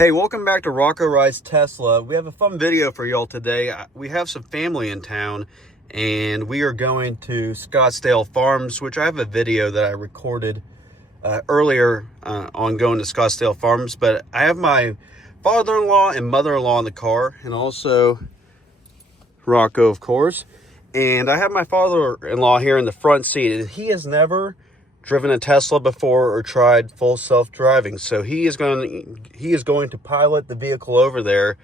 Hey, welcome back to Rocco Rides Tesla. We have a fun video for y'all today. We have some family in town and we are going to Scottsdale Farms, which I have a video that I recorded earlier on going to Scottsdale Farms. But I have my father-in-law and mother-in-law in the car, and also Rocco, of course. And I have my father-in-law here in the front seat, and he has never driven a Tesla before or tried full self-driving. So he is going to pilot the vehicle over there,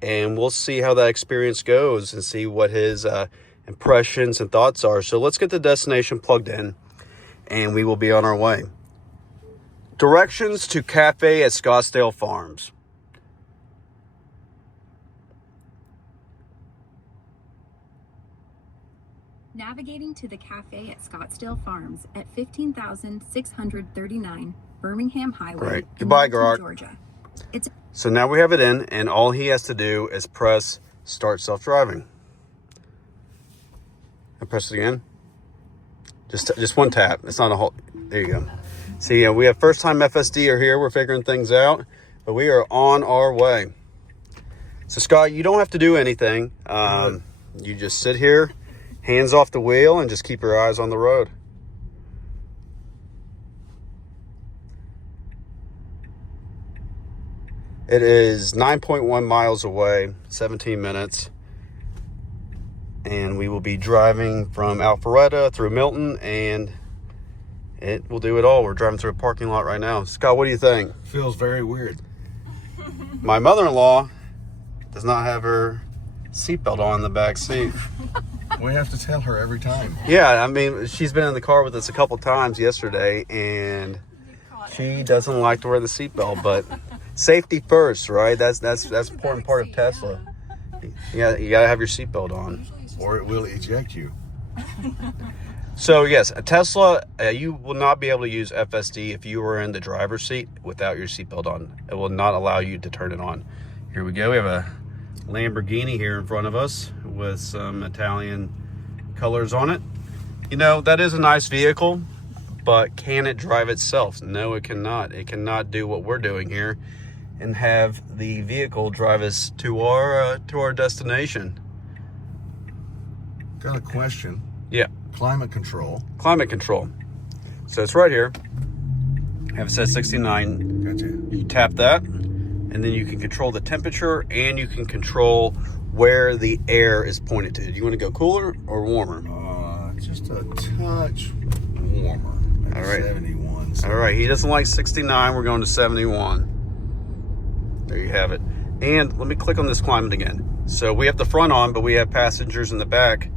and we'll see how that experience goes and see what his impressions and thoughts are. So let's get the destination plugged in and we will be on our way. Directions to café at Scottsdale Farms. Navigating to the cafe at Scottsdale Farms at 15,639 Birmingham Highway, right. Goodbye, Milton, Georgia. So now we have it in, and all he has to do is press start self-driving. I press it again. Just one tap. It's not a whole. There you go. See, we have first-time FSD are here. We're figuring things out, but we are on our way. So Scott, you don't have to do anything. You just sit here, hands off the wheel, and just keep your eyes on the road. It is 9.1 miles away, 17 minutes. And we will be driving from Alpharetta through Milton, and it will do it all. We're driving through a parking lot right now. Scott, what do you think? Feels very weird. My mother-in-law does not have her seatbelt on in the back seat. We have to tell her every time. Yeah, I mean, she's been in the car with us a couple times yesterday, and she doesn't like to wear the seatbelt, but safety first, right? That's an important part of Tesla. Yeah, you gotta have your seatbelt on, or it will eject you. So yes, a Tesla, you will not be able to use FSD if you were in the driver's seat without your seatbelt on. It will not allow you to turn it on. Here we go. We have a Lamborghini here in front of us with some Italian colors on it. You know, that is a nice vehicle, but can it drive itself? No, it cannot. It cannot do what we're doing here and have the vehicle drive us to our destination. Got a question. Yeah. Climate control. Climate control. So it's right here. Have it set 69. Gotcha. You tap that, and then you can control the temperature, and you can control where the air is pointed to. Do you want to go cooler or warmer? Just a touch warmer. Maybe All right. 71. All right. He doesn't like 69. We're going to 71. There you have it. And let me click on this climate again. So we have the front on, but we have passengers in the back.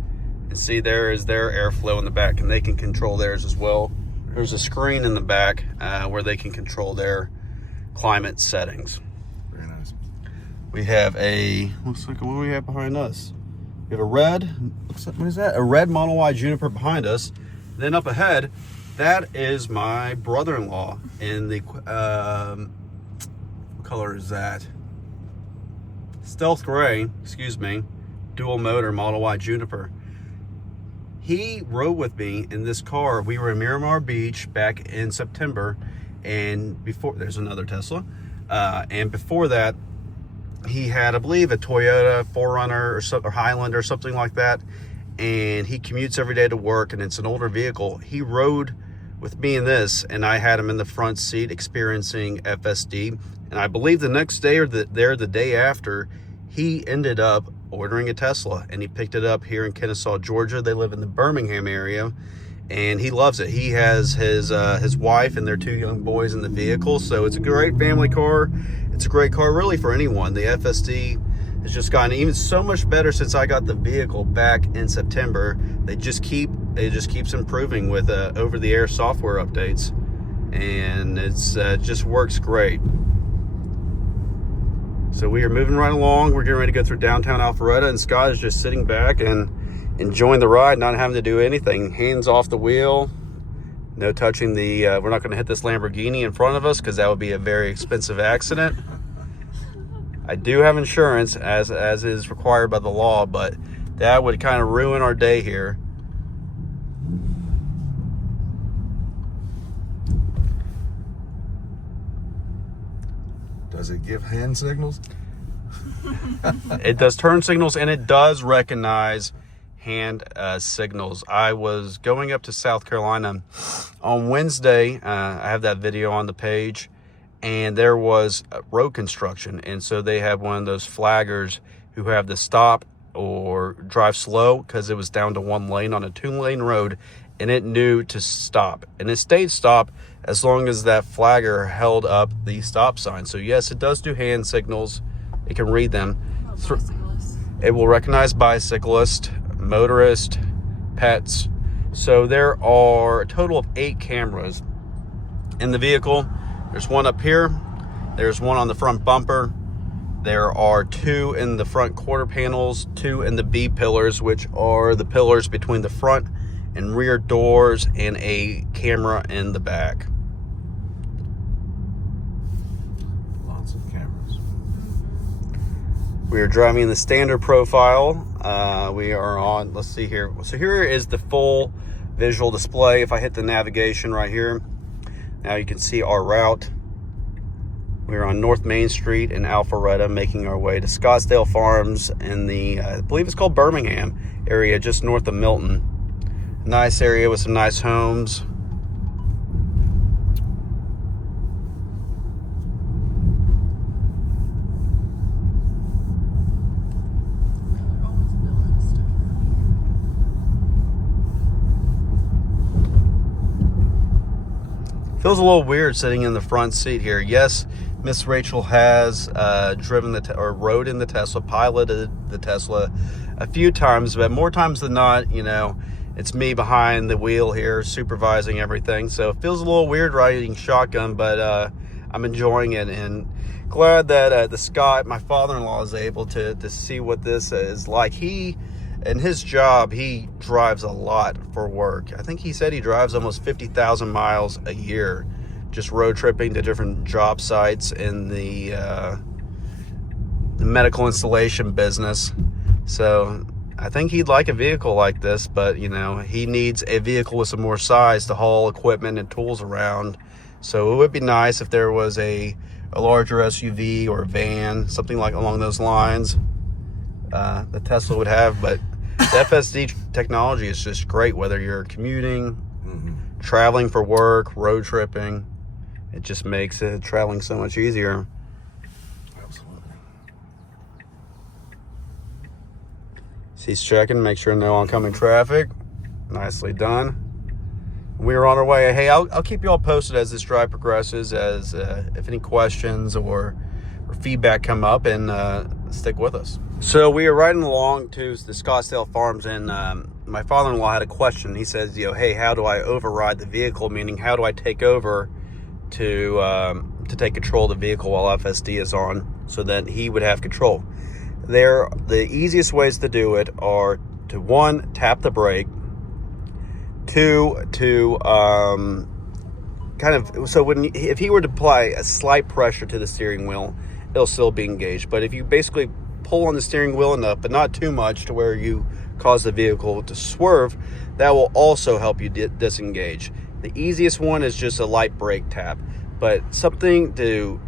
And see, there is their airflow in the back, and they can control theirs as well. There's a screen in the back where they can control their climate settings. Very nice. We have looks like, what do we have behind us? We have a red, what is that? A red Model Y Juniper behind us. Then up ahead, that is my brother-in-law in the, what color is that? Stealth Gray, excuse me, dual motor Model Y Juniper. He rode with me in this car. We were in Miramar Beach back in September, and there's another Tesla. And before that, he had, I believe, a Toyota 4Runner or Highlander or something like that. And he commutes every day to work, and it's an older vehicle. He rode with me in this, and I had him in the front seat experiencing FSD. And I believe the next day or the day after, he ended up ordering a Tesla, and he picked it up here in Kennesaw, Georgia. They live in the Birmingham area, and he loves it. He has his wife and their two young boys in the vehicle, so it's a great family car. It's a great car really for anyone. The FSD has just gotten even so much better since I got the vehicle back in September. It just keeps improving with over-the-air software updates, and it just works great. So we are moving right along. We're getting ready to go through downtown Alpharetta, and Scott is just sitting back and enjoying the ride, not having to do anything. Hands off the wheel, no touching the, we're not going to hit this Lamborghini in front of us because that would be a very expensive accident. I do have insurance as is required by the law, but that would kind of ruin our day here. Does it give hand signals? It does turn signals, and it does recognize hand signals. I was going up to South Carolina on Wednesday. I have that video on the page, and there was road construction, and so they have one of those flaggers who have to stop or drive slow because it was down to one lane on a 2-lane road, and it knew to stop, and it stayed stop as long as that flagger held up the stop sign. So yes, it does do hand signals. It can read them. It will recognize bicyclists, motorists, pets. So there are a total of 8 cameras in the vehicle. There's one up here. There's one on the front bumper. There are 2 in the front quarter panels, 2 in the B pillars, which are the pillars between the front and rear doors, and a camera in the back. Lots of cameras. We are driving in the standard profile. We are on, let's see here. So here is the full visual display. If I hit the navigation right here, now you can see our route. We're on North Main Street in Alpharetta, making our way to Scottsdale Farms in the, I believe it's called Birmingham area, just north of Milton. Nice area with some nice homes. Feels a little weird sitting in the front seat here. Yes, Miss Rachel has driven or rode in the Tesla, piloted the Tesla a few times, but more times than not, you know, it's me behind the wheel here supervising everything. So it feels a little weird riding shotgun, but I'm enjoying it, and glad that the Scott, my father-in-law, is able to see what this is like. In his job, he drives a lot for work. I think he said he drives almost 50,000 miles a year, just road tripping to different job sites in the medical installation business. So I think he'd like a vehicle like this, but you know, he needs a vehicle with some more size to haul equipment and tools around. So it would be nice if there was a larger SUV or a van, something like along those lines. The Tesla would have, but the FSD technology is just great, whether you're commuting, traveling for work, road tripping. It just makes traveling so much easier. Absolutely. He's checking, make sure no oncoming traffic. Nicely done. We're on our way. Hey, I'll keep you all posted as this drive progresses, as if any questions or feedback come up, and stick with us. So we are riding along to the Scottsdale Farms, and my father-in-law had a question. He says, you know, hey, how do I override the vehicle? Meaning, how do I take over to take control of the vehicle while FSD is on, so that he would have control? The easiest ways to do it are to, 1, tap the brake, 2, to if he were to apply a slight pressure to the steering wheel, it'll still be engaged. But if you basically pull on the steering wheel enough, but not too much to where you cause the vehicle to swerve, that will also help you disengage. The easiest one is just a light brake tap. But something to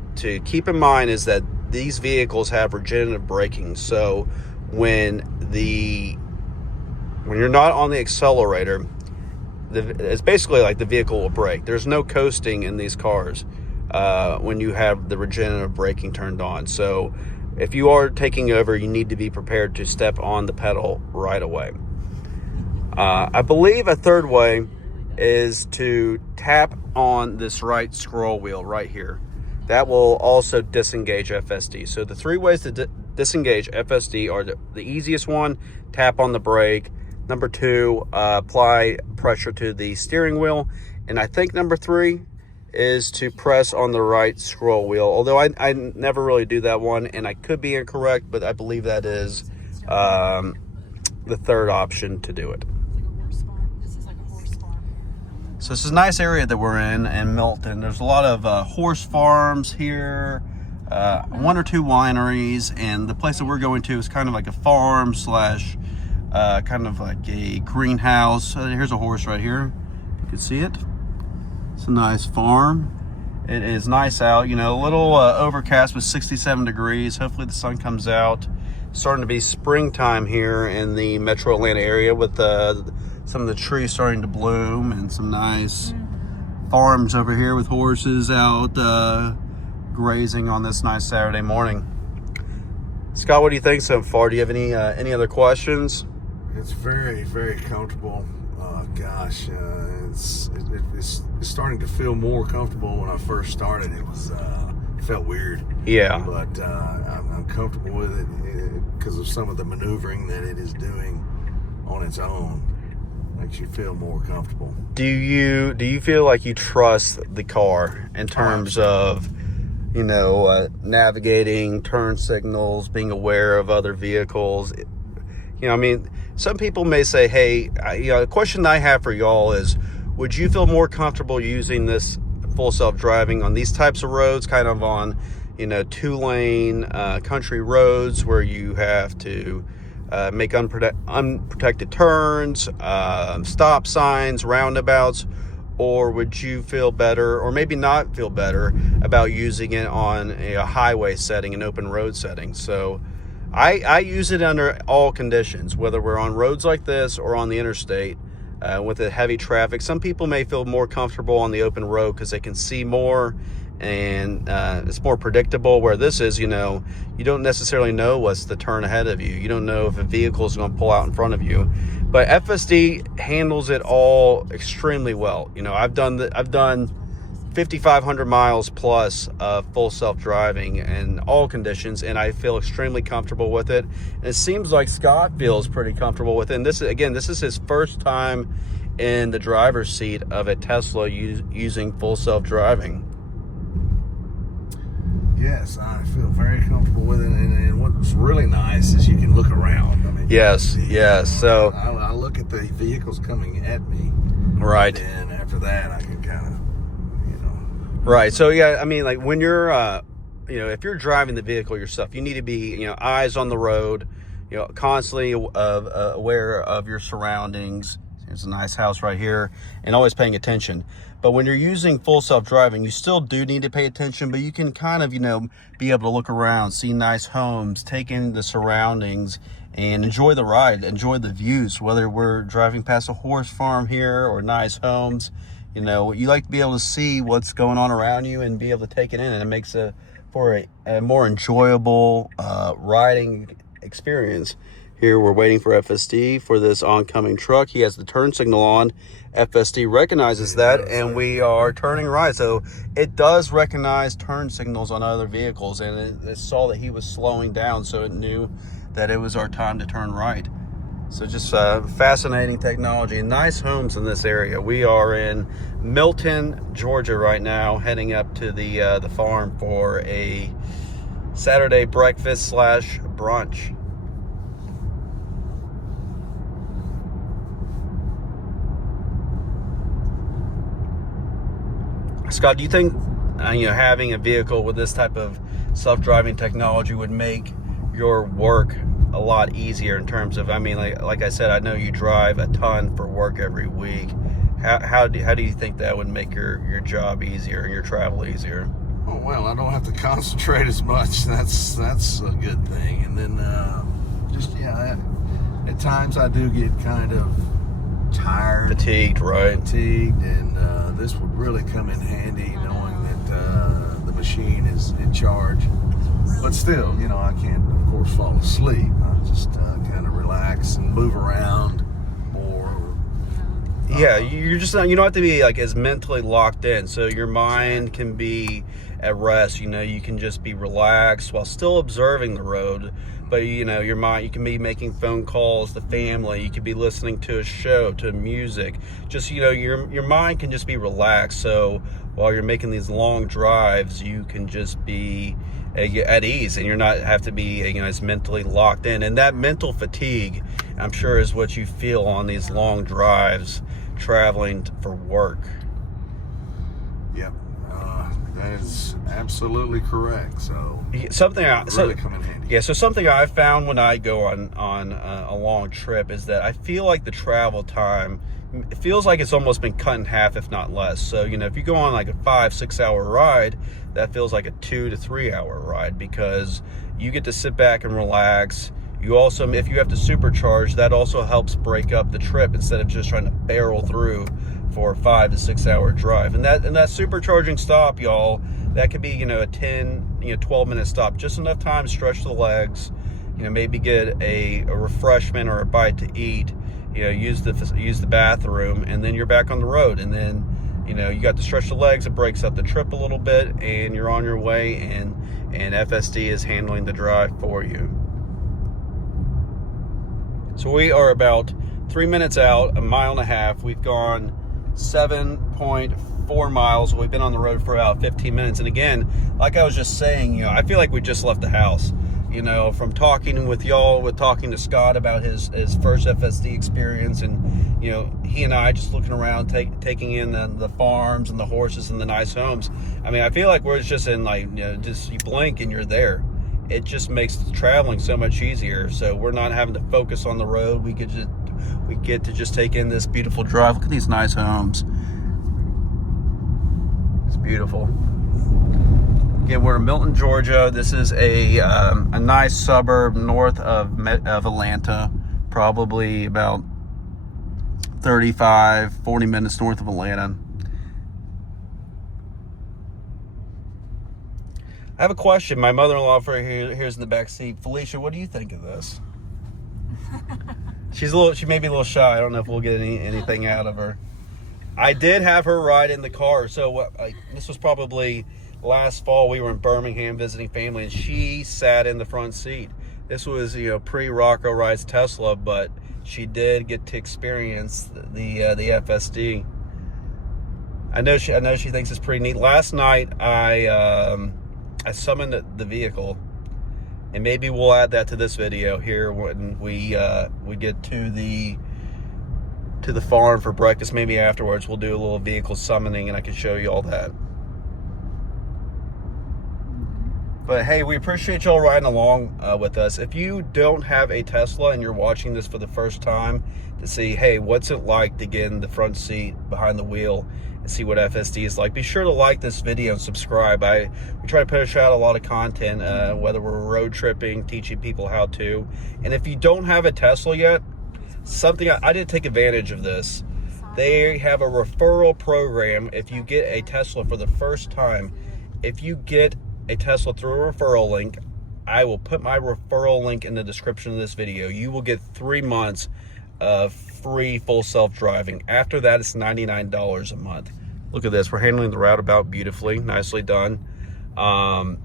keep in mind is that these vehicles have regenerative braking. So when you're not on the accelerator, it's basically like the vehicle will brake. There's no coasting in these cars when you have the regenerative braking turned on. So if you are taking over, you need to be prepared to step on the pedal right away. I believe a third way is to tap on this right scroll wheel right here. That will also disengage FSD. So the 3 ways to disengage FSD are the easiest one, tap on the brake. Number 2, apply pressure to the steering wheel. And I think number 3 is to press on the right scroll wheel. Although I never really do that one, and I could be incorrect, but I believe that is the third option to do it. So this is a nice area that we're in Milton. There's a lot of horse farms here, 1 or 2 wineries, and the place that we're going to is kind of like a farm slash kind of like a greenhouse. Here's a horse right here. You can see it. It's a nice farm. It is nice out, a little overcast with 67 degrees. Hopefully the sun comes out. Starting to be springtime here in the metro Atlanta area with some of the trees starting to bloom and some nice farms over here with horses out grazing on this nice Saturday morning. Scott, what do you think so far? Do you have any other questions? It's very, very comfortable. Gosh, it's starting to feel more comfortable. When I first started, it felt weird. Yeah. But I'm comfortable with it because of some of the maneuvering that it is doing on its own. Makes you feel more comfortable. Do you feel like you trust the car in terms of navigating, turn signals, being aware of other vehicles? Some people may say, hey, the question I have for y'all is, would you feel more comfortable using this full self-driving on these types of roads, kind of on, 2-lane country roads where you have to make unprotected turns, stop signs, roundabouts? Or would you feel better, or maybe not feel better, about using it on a highway setting, an open road setting? So I use it under all conditions, whether we're on roads like this or on the interstate with the heavy traffic. Some people may feel more comfortable on the open road because they can see more and it's more predictable, where this is, you don't necessarily know what's the turn ahead of you. You don't know if a vehicle is going to pull out in front of you. But FSD handles it all extremely well. I've done 5,500 miles plus of full self-driving in all conditions, and I feel extremely comfortable with it. And it seems like Scott feels pretty comfortable with it. And this is his first time in the driver's seat of a Tesla using full self-driving. Yes, I feel very comfortable with it, and what's really nice is you can look around. Yes. So I look at the vehicles coming at me, right, and after that, I can kind of, Right. So yeah, when you're, if you're driving the vehicle yourself, you need to be, eyes on the road, constantly aware of your surroundings. There's a nice house right here, and always paying attention. But when you're using full self-driving, you still do need to pay attention, but you can kind of, be able to look around, see nice homes, take in the surroundings, and enjoy the ride, enjoy the views, whether we're driving past a horse farm here or nice homes. You like to be able to see what's going on around you and be able to take it in, and it makes for a more enjoyable riding experience. Here we're waiting for FSD for this oncoming truck. He has the turn signal on. FSD recognizes that, and we are turning right. So it does recognize turn signals on other vehicles, and it saw that he was slowing down, so it knew that it was our time to turn right. So just fascinating technology. Nice homes in this area. We are in Milton, Georgia right now, heading up to the farm for a Saturday breakfast / brunch. Scott, do you think having a vehicle with this type of self-driving technology would make your work a lot easier in terms of, like I said, I know you drive a ton for work every week. How do you think that would make your job easier and your travel easier? Oh, well, I don't have to concentrate as much. That's a good thing. And then at times I do get kind of tired, fatigued, and this would really come in handy, knowing that the machine is in charge. But still, I can't, of course, fall asleep. I just kind of relax and move around more. Yeah, you don't have to be as mentally locked in, so your mind can be at rest. You can just be relaxed while still observing the road. But your mind, you can be making phone calls to family. You could be listening to a show, to music. Just your mind can just be relaxed. So while you're making these long drives, you can just be at ease, and you're not have to be as mentally locked in. And that mental fatigue, I'm sure, is what you feel on these long drives traveling for work. Yep. That is absolutely correct. So something really come in handy. Yeah. So something I found when I go on a long trip is that I feel like the travel time it feels like it's almost been cut in half, if not less. So, you know, if you go on like a 5-6 hour ride, that feels like a 2 to 3 hour ride, because you get to sit back and relax. You also, if you have to supercharge, that also helps break up the trip instead of just trying to barrel through for a 5 to 6 hour drive. And that supercharging stop, y'all, that could be, you know, a 10, 12-minute stop, just enough time to stretch the legs, you know, maybe get a refreshment or a bite to eat, you know, use the bathroom, and then you're back on the road. And then, you know, you got to stretch the legs, it breaks up the trip a little bit, and you're on your way, and FSD is handling the drive for you. So we are about 3 minutes out, 1.5 miles. We've gone 7.4 miles. We've been on the road for about 15 minutes. And again, like I was just saying, you know, I feel like we just left the house. You know, from talking with y'all, with talking to Scott about his first FSD experience, and, you know, he and I just looking around, taking in the farms and the horses and the nice homes. I mean, I feel like we're just in, like, you know, just you blink and you're there. It just makes traveling so much easier. So we're not having to focus on the road. We get to just take in this beautiful drive. Look at these nice homes. It's beautiful. Again, we're in Milton, Georgia. This is a nice suburb north of Atlanta, probably about 35-40 minutes north of Atlanta. I have a question. My mother-in-law here's in the back seat. Felicia, what do you think of this? She may be a little shy. I don't know if we'll get anything out of her. I did have her ride in the car. So this was probably last fall. We were in Birmingham visiting family, and she sat in the front seat. This was, you know, pre-Rocco rides Tesla, but she did get to experience the FSD. I know she thinks it's pretty neat. Last night I summoned the vehicle, and maybe we'll add that to this video here when we get to the farm for breakfast. Maybe afterwards we'll do a little vehicle summoning, and I can show you all that. But hey, we appreciate y'all riding along with us. If you don't have a Tesla and you're watching this for the first time to see, hey, what's it like to get in the front seat behind the wheel and see what FSD is like, be sure to like this video and subscribe. We try to push out a lot of content, whether we're road tripping, teaching people how to. And if you don't have a Tesla yet, something I did take advantage of this. They have a referral program. If you get a Tesla for the first time, if you get a Tesla through a referral link, I will put my referral link in the description of this video. You will get 3 months of free full self-driving. After that, it's $99 a month. Look at this. We're handling the roundabout beautifully. Nicely done. So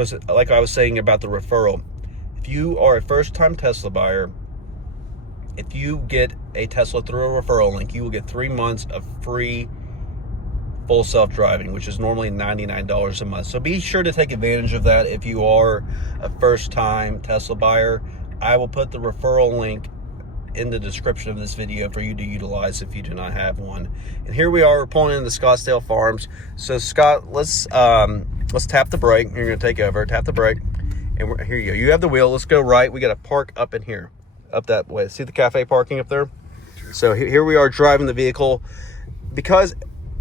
it's, like I was saying about the referral, if you are a first-time Tesla buyer, if you get a Tesla through a referral link, you will get 3 months of free full self-driving, which is normally $99 a month. So be sure to take advantage of that if you are a first-time Tesla buyer. I will put the referral link in the description of this video for you to utilize if you do not have one. And here we are, we're pulling into Scottsdale Farms. So Scott, let's tap the brake. You're going to take over. Tap the brake, and here you go. You have the wheel. Let's go right. We got to park up in here, up that way. See the cafe parking up there? So here we are driving the vehicle. Because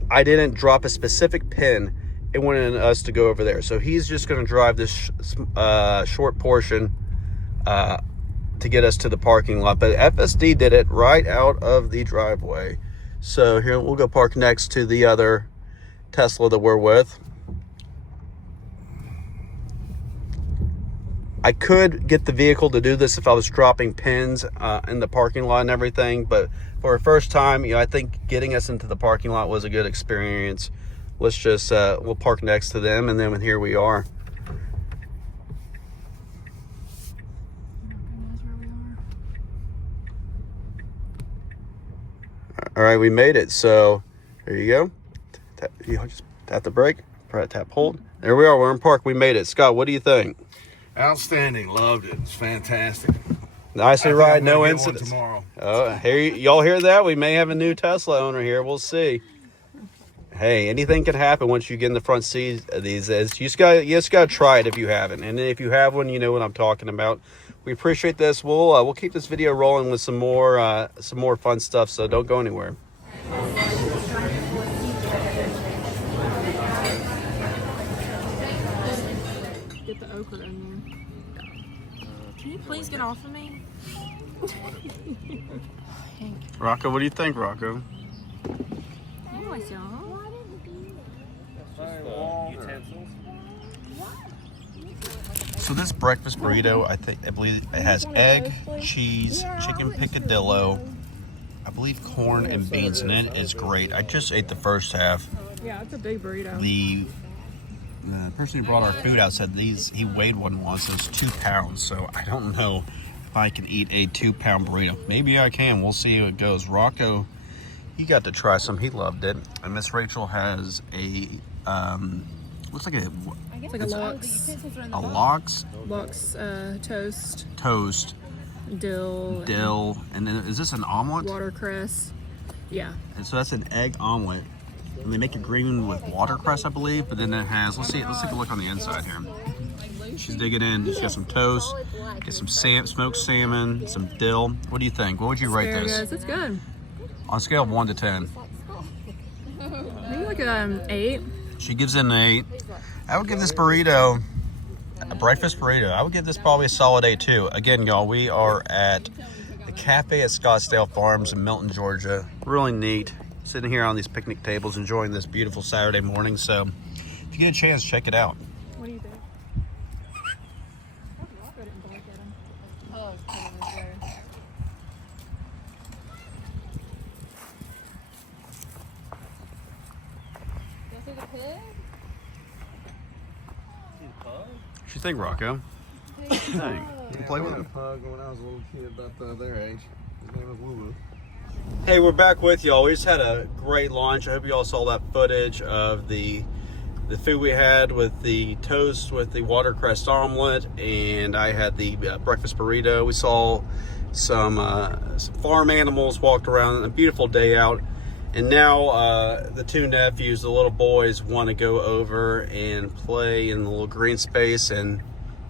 I didn't drop a specific pin, it wanted us to go over there. So he's just going to drive this short portion to get us to the parking lot. But FSD did it right out of the driveway. So here we'll go park next to the other Tesla that we're with. I could get the vehicle to do this if I was dropping pins in the parking lot and everything, but for a first time, you know, I think getting us into the parking lot was a good experience. Let's just we'll park next to them, and then here we are. All right, we made it. So there you go. Just tap the brake, tap hold. There we are. We're in park. We made it. Scott, what do you think? Outstanding. Loved it. It's fantastic. Nicely ride, no incidents. Tomorrow. Oh, y'all hear that? We may have a new Tesla owner here. We'll see. Hey, anything can happen once you get in the front seat of these. You just got to try it if you haven't. And if you have one, you know what I'm talking about. We appreciate this. We'll keep this video rolling with some more fun stuff. So don't go anywhere. Get the okra in there. Can you please get off of me? Rocco, what do you think, Rocco? So this breakfast burrito, I believe it has egg, cheese, chicken picadillo, I believe corn and beans in it. It's great. I just ate the first half. Yeah, it's a big burrito. The person who brought our food out said he weighed one once. It was 2 pounds. So I don't know if I can eat a 2-pound burrito. Maybe I can. We'll see how it goes. Rocco, he got to try some. He loved it. And Miss Rachel has a looks like It's like a lox toast, dill, and then is this an omelet? Watercress. Yeah. And so that's an egg omelet. And they make it green with watercress, I believe. But then it has, let's take a look on the inside here. She's digging in. She's got some toast, get some smoked salmon, some dill. What do you think? What would you rate this? It's good. On a scale of 1 to 10. Maybe like an 8. She gives it an 8. I would give this burrito, a breakfast burrito, I would give this probably a solid 8 too. Again, y'all, we are at the cafe at Scottsdale Farms in Milton, Georgia. Really neat. Sitting here on these picnic tables, enjoying this beautiful Saturday morning. So if you get a chance, check it out. What do you think? What you think, Rocco? What do you think? You can play with him. Pug when I was a little kid, about their age. His name was Woo Woo. Hey, we're back with y'all. We just had a great lunch. I hope you all saw that footage of the food we had with the toast with the watercress omelet, and I had the breakfast burrito. We saw some farm animals walked around. A beautiful day out. And now the 2 nephews, the little boys, want to go over and play in the little green space and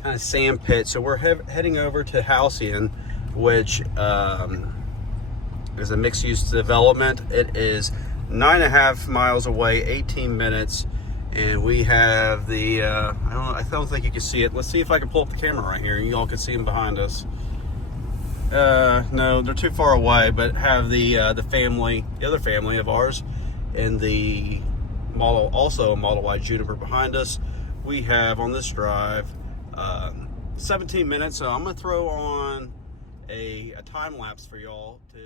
kind of sand pit. So we're heading over to Halcyon, which is a mixed-use development. It is 9.5 miles away, 18 minutes, and we have the I don't think you can see it. Let's see if I can pull up the camera right here and you all can see them behind us. No, they're too far away, but have the other family of ours, and the also a Model Y Juniper behind us. We have on this drive 17 minutes, so I'm gonna throw on a time lapse for y'all to.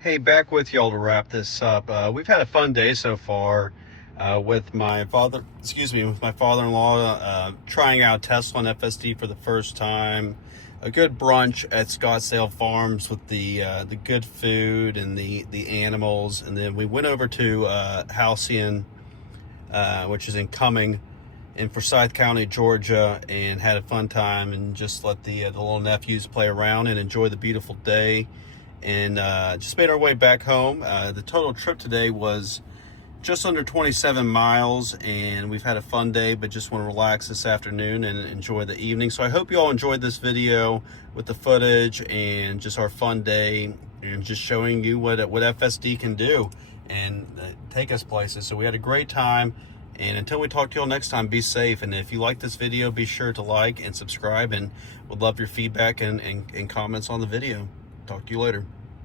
Hey, back with y'all to wrap this up. We've had a fun day so far with my father-in-law trying out Tesla and FSD for the first time. A good brunch at Scottsdale Farms with the good food and the animals, and then we went over to Halcyon, which is in Cumming in Forsyth County, Georgia, and had a fun time and just let the little nephews play around and enjoy the beautiful day. And just made our way back home. The total trip today was just under 27 miles, and we've had a fun day, but just want to relax this afternoon and enjoy the evening. So I hope you all enjoyed this video with the footage and just our fun day and just showing you what FSD can do and take us places. So we had a great time, and until we talk to you all next time, be safe. And if you like this video, be sure to like and subscribe, and would love your feedback and comments on the video. Talk to you later.